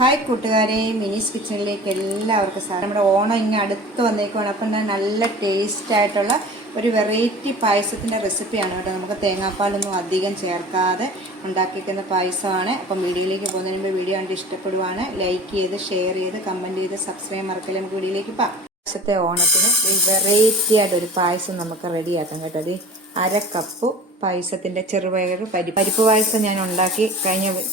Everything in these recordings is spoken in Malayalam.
ഹായ് കൂട്ടുകാരെ, മിനീസ് കിച്ചണിലേക്ക് എല്ലാവർക്കും സാർ. നമ്മുടെ ഓണം ഇങ്ങനെ അടുത്ത് വന്നേക്കുവാണ്. അപ്പം നല്ല ടേസ്റ്റ് ആയിട്ടുള്ള ഒരു വെറൈറ്റി പായസത്തിൻ്റെ റെസിപ്പിയാണ് കേട്ടോ. നമുക്ക് തേങ്ങാപ്പാലൊന്നും അധികം ചേർക്കാതെ ഉണ്ടാക്കിയിരിക്കുന്ന പായസമാണ്. അപ്പം വീഡിയോയിലേക്ക് പോകുന്നതിന് മുമ്പ് വീഡിയോ കണ്ട് ഇഷ്ടപ്പെടുവാണ് ലൈക്ക് ചെയ്ത് ഷെയർ ചെയ്ത് കമൻറ്റ് ചെയ്ത് സബ്സ്ക്രൈബ് മറക്കല്ലേ. നമുക്ക് വീഡിയോയിലേക്ക് പോകാം. പായസത്തെ ഓണത്തിന് ഈ വെറൈറ്റി ആയിട്ടൊരു പായസം നമുക്ക് റെഡിയാക്കാം കേട്ടോ. അത് 1/2 കപ്പ് പായസത്തിൻ്റെ ചെറുപയർ പരിപ്പ് പായസം ഞാൻ ഉണ്ടാക്കി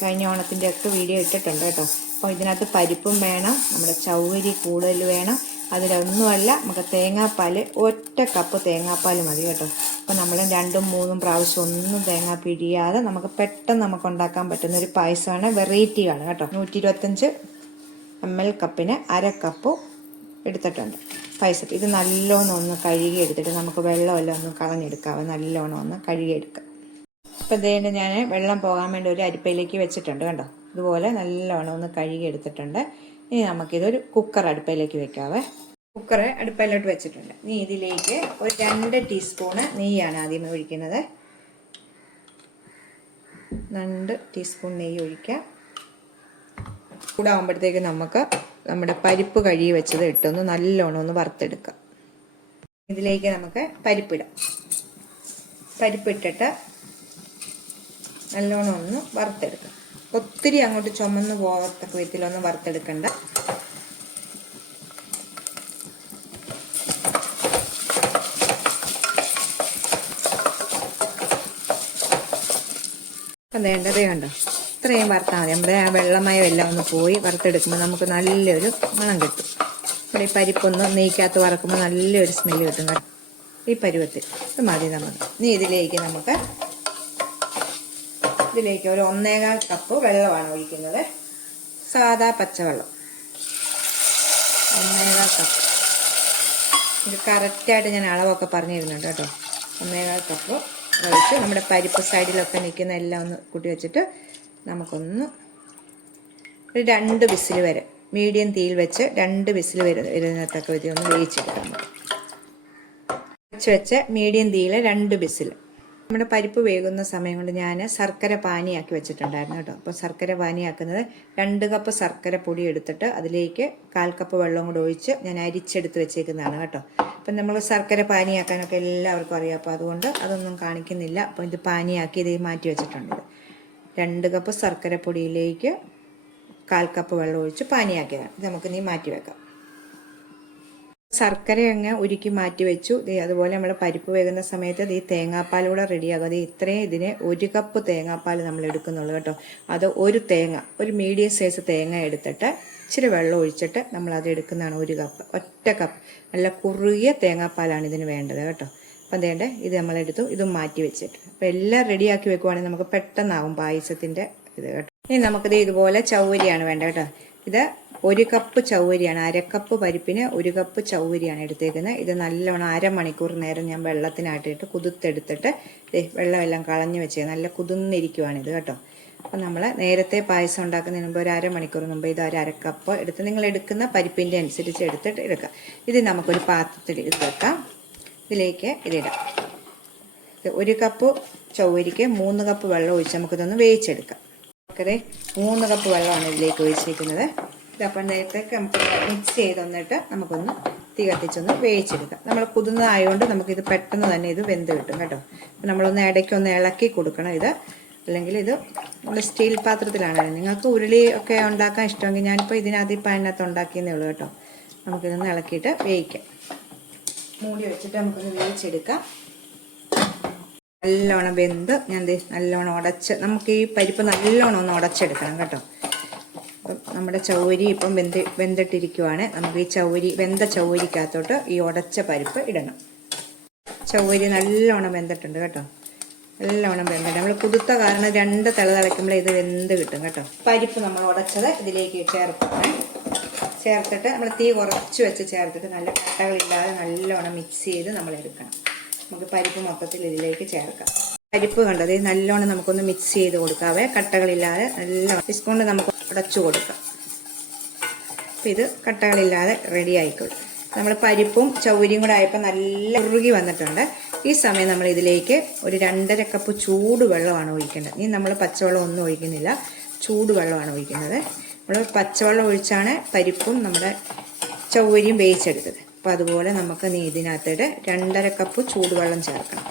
കഴിഞ്ഞ ഓണത്തിൻ്റെ ഒക്കെ വീഡിയോ ഇട്ടിട്ടുണ്ട് കേട്ടോ. അപ്പോൾ ഇതിനകത്ത് പരിപ്പും വേണം, നമ്മുടെ ചൗവരി കൂടുതൽ വേണം. അതിലൊന്നുമല്ല, നമുക്ക് തേങ്ങാപ്പാൽ 1 കപ്പ് തേങ്ങാപ്പാൽ മതി കേട്ടോ. അപ്പോൾ നമ്മൾ 2ഉം 3ഉം പ്രാവശ്യം ഒന്നും തേങ്ങ പിഴിയാതെ പെട്ടെന്ന് നമുക്ക് ഉണ്ടാക്കാൻ പറ്റുന്ന ഒരു പായസമാണ്, വെറൈറ്റിയാണ് കേട്ടോ. 125 ml കപ്പിന് 1/2 കപ്പ് എടുത്തിട്ടുണ്ട് പായസം. ഇത് നല്ലോണം ഒന്ന് കഴുകി എടുത്തിട്ട് നമുക്ക് വെള്ളമെല്ലാം ഒന്ന് കളഞ്ഞെടുക്കാം. നല്ലോണം ഒന്ന് കഴുകിയെടുക്കാം. അപ്പോൾ ഇതേണ്ട ഞാൻ വെള്ളം പോകാൻ വേണ്ടി ഒരു അരിപ്പയിലേക്ക് വെച്ചിട്ടുണ്ട് കണ്ടോ. ഇതുപോലെ നല്ലോണം ഒന്ന് കഴുകി എടുത്തിട്ടുണ്ട്. ഇനി നമുക്കിതൊരു കുക്കർ അടുപ്പയിലേക്ക് വെക്കാവേ. കുക്കർ അടുപ്പയിലോട്ട് വെച്ചിട്ടുണ്ട്. ഇനി ഇതിലേക്ക് ഒരു 2 ടീസ്പൂണ് നെയ്യാണ് ആദ്യമേ ഒഴിക്കുന്നത്. 2 ടീസ്പൂൺ നെയ്യ് ഒഴിക്കാം. ചൂടാകുമ്പോഴത്തേക്ക് നമുക്ക് നമ്മുടെ പരിപ്പ് കഴുകി വെച്ചത് ഇട്ടൊന്ന് നല്ലോണം ഒന്ന് വറുത്തെടുക്കാം. ഇതിലേക്ക് നമുക്ക് പരിപ്പിടാം. പരിപ്പിട്ടിട്ട് നല്ലോണം ഒന്ന് വറുത്തെടുക്കാം. ഒത്തിരി അങ്ങോട്ട് ചുമന്ന് പോകത്തക്ക വിധത്തിലൊന്നും വറുത്തെടുക്കണ്ട. വേണ്ടതേ കണ്ടോ, ഇത്രയും വറുത്താൽ മതി. നമ്മുടെ ആ വെള്ളമയം എല്ലാം ഒന്ന് പോയി വറുത്തെടുക്കുമ്പോൾ നമുക്ക് നല്ലൊരു മണം കിട്ടും. ഇവിടെ ഈ പരിപ്പൊന്ന് നെയ്ക്കകത്ത് വറക്കുമ്പോൾ നല്ലൊരു സ്മെല്ല് കിട്ടും കേട്ടോ. ഈ പരുവത്തിൽ ഇത് മതി നമുക്ക്. ഇനി ഇതിലേക്ക് ഒരു 1/4 കപ്പ് വെള്ളമാണ് ഒഴിക്കുന്നത്. സാധാ പച്ചവെള്ളം 1/4 കപ്പ്. ഇത് കറക്റ്റായിട്ട് ഞാൻ അളവൊക്കെ പറഞ്ഞു തരുന്നുണ്ട് കേട്ടോ. 1/4 കപ്പ് ഒഴിച്ച് നമ്മുടെ പരിപ്പ് സൈഡിലൊക്കെ നിൽക്കുന്ന എല്ലാം ഒന്ന് കൂട്ടി വെച്ചിട്ട് നമുക്കൊന്ന് ഒരു 2 വിസിൽ വരെ മീഡിയം തീയിൽ വെച്ച് 2 വിസിൽ വരുന്നതൊക്കെ വെച്ച് ഒന്ന് വേവിച്ചെടുക്കാം. വെച്ച് മീഡിയം തീയിൽ 2 വിസിൽ. നമ്മുടെ പരിപ്പ് വേകുന്ന സമയം കൊണ്ട് ഞാൻ ശർക്കര പാനിയാക്കി വെച്ചിട്ടുണ്ടായിരുന്നു കേട്ടോ. അപ്പോൾ ശർക്കര പാനിയാക്കുന്നത് 2 കപ്പ് ശർക്കര പൊടി എടുത്തിട്ട് അതിലേക്ക് 1/4 കപ്പ് വെള്ളം കൂടെ ഒഴിച്ച് ഞാൻ അരിച്ചെടുത്ത് വെച്ചേക്കുന്നതാണ് കേട്ടോ. അപ്പം നമ്മൾ ശർക്കര പാനിയാക്കാനൊക്കെ എല്ലാവർക്കും അറിയാം. അപ്പോൾ അതുകൊണ്ട് അതൊന്നും കാണിക്കുന്നില്ല. അപ്പോൾ ഇത് പാനിയാക്കി ഇത് മാറ്റി വെച്ചിട്ടുണ്ട്. 2 കപ്പ് ശർക്കര പൊടിയിലേക്ക് 1/4 കപ്പ് വെള്ളം ഒഴിച്ച് പാനിയാക്കിയതാണ്. ഇത് നമുക്ക് നീ മാറ്റി വെക്കാം. ശർക്കര അങ്ങ് ഉരുക്കി മാറ്റി വെച്ചു. അതുപോലെ നമ്മൾ പരിപ്പ് വേകുന്ന സമയത്ത് ഈ തേങ്ങാപ്പാലൂടെ റെഡിയാകും. ഇത്രയും ഇതിന് 1 കപ്പ് തേങ്ങാപ്പാൽ നമ്മൾ എടുക്കുന്നുള്ളൂ കേട്ടോ. അത് ഒരു മീഡിയം സൈസ് തേങ്ങ എടുത്തിട്ട് ഇച്ചിരി വെള്ളം ഒഴിച്ചിട്ട് നമ്മളത് എടുക്കുന്നതാണ് 1 കപ്പ്. 1 കപ്പ് നല്ല കുറുകിയ തേങ്ങാപ്പാലാണ് ഇതിന് വേണ്ടത് കേട്ടോ. അപ്പം അതേണ്ട ഇത് നമ്മളെടുത്തു, ഇതും മാറ്റി വെച്ചിട്ട്. അപ്പം എല്ലാം റെഡിയാക്കി വെക്കുവാണെങ്കിൽ നമുക്ക് പെട്ടെന്നാകും പായസത്തിൻ്റെ ഇത് കേട്ടോ. ഇനി നമുക്കിത് ഇതുപോലെ ചൗവരിയാണ് വേണ്ട കേട്ടോ. ഇത് 1 കപ്പ് ചൗവരിയാണ്. 1/2 കപ്പ് പരിപ്പിന് 1 കപ്പ് ചൗവരിയാണ് എടുത്തേക്കുന്നത്. ഇത് നല്ലോണം 1/2 മണിക്കൂർ നേരം ഞാൻ വെള്ളത്തിനാട്ടിട്ട് കുതിർത്തെടുത്തിട്ട് വെള്ളമെല്ലാം കളഞ്ഞു വെച്ചത് നല്ല കുതിർന്നിരിക്കുവാണിത് കേട്ടോ. അപ്പം നമ്മൾ നേരത്തെ പായസം ഉണ്ടാക്കുന്നതിന് മുമ്പ് ഒരു 1/2 മണിക്കൂർ മുമ്പ് ഇത് ഒരു 1/2 കപ്പ് എടുത്ത് നിങ്ങൾ എടുക്കുന്ന പരിപ്പിൻ്റെ അനുസരിച്ച് എടുത്തിട്ട് എടുക്കാം. ഇത് നമുക്കൊരു പാത്രത്തിൽ ഇത് വെക്കാം. ഇതിലേക്ക് ഇതിടാം. 1 കപ്പ് ചൗവരിക്ക് 3 കപ്പ് വെള്ളം ഒഴിച്ച് നമുക്കിതൊന്ന് വേവിച്ചെടുക്കാം. നമുക്കത് 3 കപ്പ് വെള്ളമാണ് ഇതിലേക്ക് ഒഴിച്ചിരിക്കുന്നത്. ഇതപ്പം നേരത്തേക്ക് നമുക്ക് മിക്സ് ചെയ്ത് വന്നിട്ട് നമുക്കൊന്ന് തീ കത്തിച്ചൊന്ന് വേവിച്ചെടുക്കാം. നമ്മൾ കുതിർന്നതായതുകൊണ്ട് നമുക്കിത് പെട്ടെന്ന് തന്നെ ഇത് വെന്ത് കിട്ടും കേട്ടോ. അപ്പം നമ്മളൊന്ന് ഇടയ്ക്കൊന്ന് ഇളക്കി കൊടുക്കണം. ഇത് അല്ലെങ്കിൽ ഇത് നമ്മൾ സ്റ്റീൽ പാത്രത്തിലാണ്. നിങ്ങൾക്ക് ഉരുളി ഒക്കെ ഉണ്ടാക്കാൻ ഇഷ്ടമെങ്കിൽ ഞാനിപ്പോൾ അതിനകത്ത് ഉണ്ടാക്കിയെന്നേ ഉള്ളൂ കേട്ടോ. നമുക്കിതൊന്ന് ഇളക്കിയിട്ട് വേവിക്കാം. മൂടി വെച്ചിട്ട് നമുക്കൊന്ന് വേവിച്ചെടുക്കാം. നല്ലോണം വെന്ത് ഞാൻ നല്ലോണം ഉടച്ച് നമുക്ക് ഈ പരിപ്പ് നല്ലോണം ഒന്ന് ഉടച്ചെടുക്കണം കേട്ടോ. അപ്പം നമ്മുടെ ചൗവരി ഇപ്പം വെന്തിട്ടിരിക്കുവാണ്. നമുക്ക് ഈ വെന്ത ചൗവരിക്കകത്തോട്ട് ഈ ഉടച്ച പരിപ്പ് ഇടണം. ചൗവരി നല്ലോണം വെന്തിട്ടുണ്ട് കേട്ടോ. നല്ലോണം വെന്തിട്ട് നമ്മൾ കുതിർത്ത കാരണം 2 തിളക്കുമ്പോൾ ഇത് വെന്ത് കിട്ടും കേട്ടോ. പരിപ്പ് നമ്മൾ ഉടച്ചത് ഇതിലേക്ക് ചേർത്തിട്ട് നമ്മൾ തീ കുറച്ച് വെച്ച് ചേർത്തിട്ട് നല്ല കട്ടകളില്ലാതെ നല്ലോണം മിക്സ് ചെയ്ത് നമ്മൾ എടുക്കണം. നമുക്ക് പരിപ്പ് മൊത്തത്തിൽ ഇതിലേക്ക് ചേർക്കാം. പരിപ്പ് കണ്ടത് നല്ലോണം നമുക്കൊന്ന് മിക്സ് ചെയ്ത് കൊടുക്കാവേ. കട്ടകളില്ലാതെ നല്ല കൊണ്ട് നമുക്ക് ഉടച്ചു കൊടുക്കാം. അപ്പം ഇത് കട്ടകളില്ലാതെ റെഡി ആയിക്കോളും. നമ്മൾ പരിപ്പും ചൗവരിയും കൂടെ ആയപ്പോൾ നല്ല ഉരുകി വന്നിട്ടുണ്ട്. ഈ സമയം നമ്മൾ ഇതിലേക്ക് ഒരു 2.5 കപ്പ് ചൂടുവെള്ളമാണ് ഒഴിക്കേണ്ടത്. ഇനി നമ്മൾ പച്ചവെള്ളം ഒന്നും ഒഴിക്കുന്നില്ല, ചൂടുവെള്ളമാണ് ഒഴിക്കുന്നത്. നമ്മൾ പച്ചവെള്ളം ഒഴിച്ചാണ് പരിപ്പും നമ്മുടെ ചവ്വരിയും വേവിച്ചെടുത്തത്. അപ്പോൾ അതുപോലെ നമുക്ക് ഇതിനകത്തോട്ട് 2.5 കപ്പ് ചൂടുവെള്ളം ചേർക്കണം.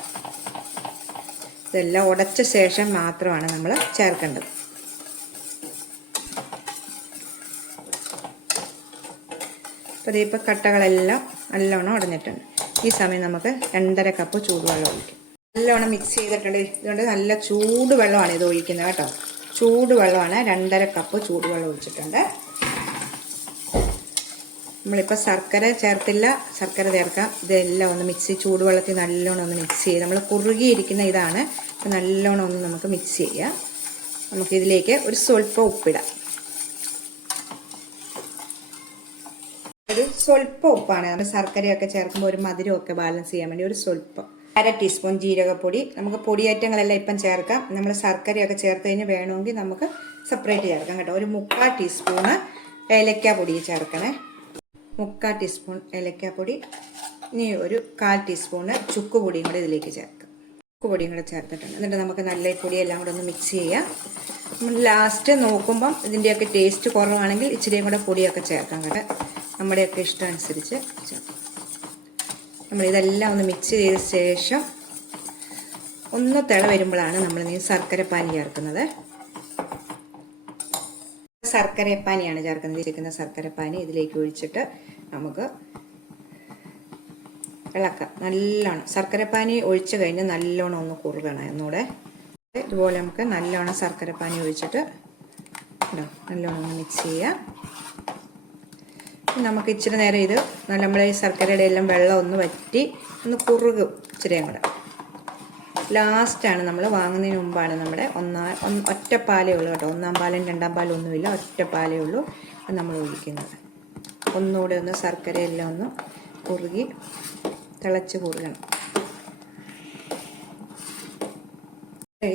ഇതെല്ലാം ഉടച്ച ശേഷം മാത്രമാണ് നമ്മൾ ചേർക്കേണ്ടത്. അപ്പോൾ ഇപ്പോൾ കട്ടകളെല്ലാം നല്ലോണം ഉടഞ്ഞിട്ടുണ്ട്. ഈ സമയം നമുക്ക് 2.5 കപ്പ് ചൂടുവെള്ളം ഒഴിക്കും. നല്ലോണം മിക്സ് ചെയ്തിട്ടുണ്ട്. ഇതുകൊണ്ട് നല്ല ചൂടുവെള്ളമാണ് ഇത് ഒഴിക്കുന്നത് കേട്ടോ. ചൂടുവെള്ളമാണ്. 2.5 കപ്പ് ചൂടുവെള്ളം ഒഴിച്ചിട്ടുണ്ട്. നമ്മളിപ്പോൾ ശർക്കര ചേർത്തില്ല, ശർക്കര ചേർക്കാം. ഇതെല്ലാം ഒന്ന് മിക്സ് ചൂടുവെള്ളത്തിൽ നല്ലോണം ഒന്ന് മിക്സ് ചെയ്ത് നമ്മൾ കുറുകിയിരിക്കുന്ന ഇതാണ്. നല്ലോണം ഒന്ന് നമുക്ക് മിക്സ് ചെയ്യാം. നമുക്കിതിലേക്ക് ഒരു സ്വല്പം ഉപ്പിടാം. ഒരു സ്വല്പം ഉപ്പാണ്. നമ്മൾ ശർക്കരയൊക്കെ ചേർക്കുമ്പോൾ ഒരു മധുരമൊക്കെ ബാലൻസ് ചെയ്യാൻ വേണ്ടി ഒരു സ്വല്പം. 1/2 ടീസ്പൂൺ ജീരകപ്പൊടി. നമുക്ക് പൊടിയേറ്റങ്ങളെല്ലാം ഇപ്പം ചേർക്കാം. നമ്മൾ ശർക്കരയൊക്കെ ചേർത്ത് കഴിഞ്ഞ് വേണമെങ്കിൽ നമുക്ക് സെപ്പറേറ്റ് ചേർക്കാം കേട്ടോ. ഒരു 3/4 ടീസ്പൂണ് ഏലക്കാപ്പൊടി ചേർക്കണേ. 3/4 ടീസ്പൂൺ ഏലക്കാപ്പൊടി. ഇനി ഒരു 1/4 ടീസ്പൂണ് ചുക്ക് പൊടിയും കൂടെ ഇതിലേക്ക് ചേർക്കാം. ചുക്ക് പൊടിയും കൂടെ ചേർത്തിട്ടുണ്ട്. എന്നിട്ട് നമുക്ക് നല്ല ഈ പൊടിയെല്ലാം കൂടെ ഒന്ന് മിക്സ് ചെയ്യാം. ലാസ്റ്റ് നോക്കുമ്പം ഇതിൻ്റെയൊക്കെ ടേസ്റ്റ് കുറവാണെങ്കിൽ ഇച്ചിരിയും കൂടെ പൊടിയൊക്കെ ചേർക്കാം കേട്ടോ. നമ്മുടെയൊക്കെ ഇഷ്ടം അനുസരിച്ച് ചേർക്കാം. നമ്മളിതെല്ലാം ഒന്ന് മിക്സ് ചെയ്ത ശേഷം ഒന്ന് തിള വരുമ്പോഴാണ് നമ്മൾ ശർക്കരപ്പാനി ചേർക്കുന്നത്. ശർക്കരപ്പാനിയാണ് ചേർക്കുന്ന ശർക്കരപ്പാനി ഇതിലേക്ക് ഒഴിച്ചിട്ട് നമുക്ക് ഇളക്കാം. നല്ലോണം ശർക്കരപ്പാനി ഒഴിച്ച് കഴിഞ്ഞ് നല്ലോണം ഒന്ന് കുറുകണം. ഒന്നുകൂടെ ഇതുപോലെ നമുക്ക് നല്ലോണം ശർക്കരപ്പാനി ഒഴിച്ചിട്ട് നല്ലോണം ഒന്ന് മിക്സ് ചെയ്യാം. നമുക്ക് ഇച്ചിരി നേരം ഇത് നമ്മൾ ഈ ശർക്കരയുടെ എല്ലാം വെള്ളം ഒന്ന് വറ്റി ഒന്ന് കുറുകും ഇച്ചിരിയും കൂടെ. ലാസ്റ്റാണ് നമ്മൾ വാങ്ങുന്നതിന് മുമ്പാണ് നമ്മുടെ ഒറ്റപ്പാലേ ഉള്ളൂ കേട്ടോ. 1-ാം പാലും 2-ാം പാലും ഒന്നുമില്ല, ഒറ്റപ്പാലേ ഉള്ളൂ നമ്മൾ ഒഴിക്കുന്നത്. ഒന്നുകൂടെ ഒന്ന് ശർക്കരയെല്ലാം ഒന്ന് കുറുകി തിളച്ച് കുറുകണം.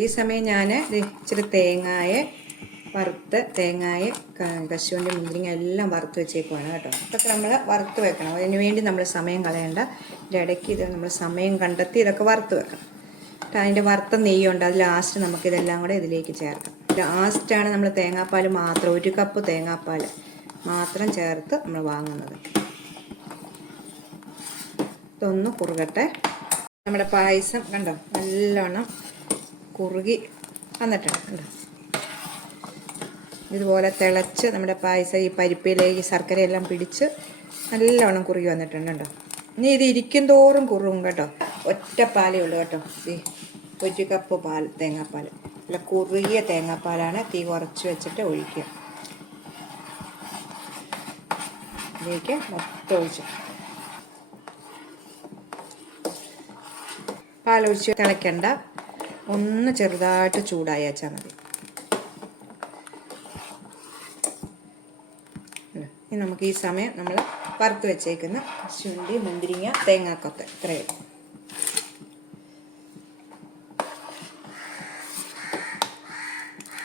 ഈ സമയം ഞാൻ ഇച്ചിരി തേങ്ങായെ കശുവണ്ടി മുന്തിരിങ്ങ എല്ലാം വറുത്ത് വെച്ചേക്കുവാണ് കേട്ടോ. ഇതൊക്കെ നമ്മൾ വറുത്ത് വെക്കണം. അതിന് വേണ്ടി നമ്മൾ സമയം കളയണ്ട. ഇതിൻ്റെ ഇടയ്ക്ക് ഇത് നമ്മൾ സമയം കണ്ടെത്തി ഇതൊക്കെ വറുത്ത് വെക്കണം. അതിൻ്റെ വറുത്ത നെയ്യുണ്ട്, അത് ലാസ്റ്റ് നമുക്കിതെല്ലാം കൂടെ ഇതിലേക്ക് ചേർക്കാം. ലാസ്റ്റാണ് നമ്മൾ തേങ്ങാപ്പാൽ മാത്രം 1 കപ്പ് തേങ്ങാപ്പാൽ മാത്രം ചേർത്ത് നമ്മൾ വാങ്ങുന്നത്. ഇതൊന്ന് കുറുകട്ടെ. നമ്മുടെ പായസം കണ്ടോ നല്ലോണം കുറുകി വന്നിട്ടുണ്ട് കണ്ടോ. ഇതുപോലെ തിളച്ച് നമ്മുടെ പായസം ഈ പരിപ്പിലേക്ക് ശർക്കരയെല്ലാം പിടിച്ച് നല്ലോണം കുറുകി വന്നിട്ടുണ്ട് കേട്ടോ. ഇനി ഇത് ഇരിക്കും തോറും കുറുകും കേട്ടോ. ഒറ്റപ്പാലേ ഉള്ളൂ കേട്ടോ. 1 കപ്പ് പാൽ തേങ്ങാപ്പാൽ, അല്ല കുറുകിയ തേങ്ങാപ്പാലാണ്. തീ കുറച്ച് വെച്ചിട്ട് ഒഴിക്കുക. ഇതിലേക്ക് മൊത്തം ഒഴിച്ചു പാലൊഴിച്ച് തിളയ്ക്കണ്ട. ഒന്ന് ചെറുതായിട്ട് ചൂടായി വെച്ചാൽ മതി. ഇനി നമുക്ക് ഈ സമയം നമ്മൾ വറുത്ത് വെച്ചേക്കുന്ന കശുവണ്ടി മുന്തിരിങ്ങ തേങ്ങാക്കൊത്ത് ഇത്രയും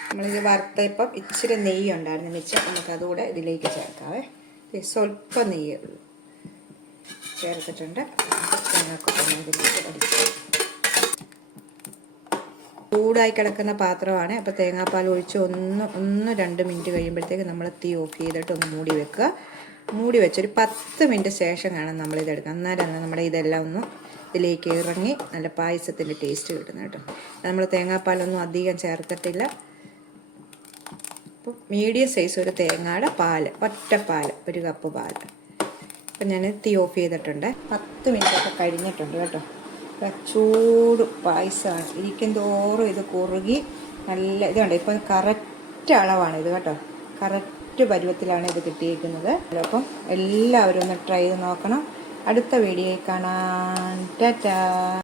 നമ്മളിത് വറുത്തപ്പം ഇച്ചിരി നെയ്യ് ഉണ്ടായിരുന്നു മിച്ചം. നമുക്ക് അതുകൂടെ ഇതിലേക്ക് ചേർക്കാവേ. സ്വല്പം നെയ്യേ ഉള്ളൂ ചേർത്തിട്ടുണ്ട്. തേങ്ങാക്കൊത്ത് ഇതിലേക്ക് അടിച്ചു. ചൂടായി കിടക്കുന്ന പാത്രമാണ്. അപ്പോൾ തേങ്ങാപ്പാൽ ഒഴിച്ച് 1-2 മിനിറ്റ് കഴിയുമ്പോഴത്തേക്ക് നമ്മൾ തീ ഓഫ് ചെയ്തിട്ട് ഒന്ന് മൂടി വെക്കുക. മൂടി വെച്ചൊരു 10 മിനിറ്റ് ശേഷം കാണാം നമ്മളിതെടുക്കുക. അന്നേരം നമ്മുടെ ഇതെല്ലാം ഒന്ന് ഇതിലേക്ക് ഇറങ്ങി നല്ല പായസത്തിൻ്റെ ടേസ്റ്റ് കിട്ടുന്നത് കേട്ടോ. നമ്മൾ തേങ്ങാപ്പാലൊന്നും അധികം ചേർത്തിട്ടില്ല. അപ്പോൾ മീഡിയം സൈസ് ഒരു തേങ്ങയുടെ പാൽ, ഒറ്റപ്പാൽ 1 കപ്പ് പാൽ. അപ്പം ഞാൻ തീ ഓഫ് ചെയ്തിട്ടുണ്ട്. 10 മിനിറ്റൊക്കെ കഴിഞ്ഞിട്ടുണ്ട് കേട്ടോ. ചൂട് പായസമാണ്. ഇരിക്കും തോറും ഇത് കുറുകി നല്ല ഇതുണ്ട്. ഇപ്പം കറക്റ്റ് അളവാണ് ഇത് കേട്ടോ. കറക്റ്റ് പരുവത്തിലാണ് ഇത് കിട്ടിയിരിക്കുന്നത്. അപ്പം എല്ലാവരും ഒന്ന് ട്രൈ ചെയ്ത് നോക്കണം. അടുത്ത വീഡിയോയിൽ കാണാം. ടാറ്റാ.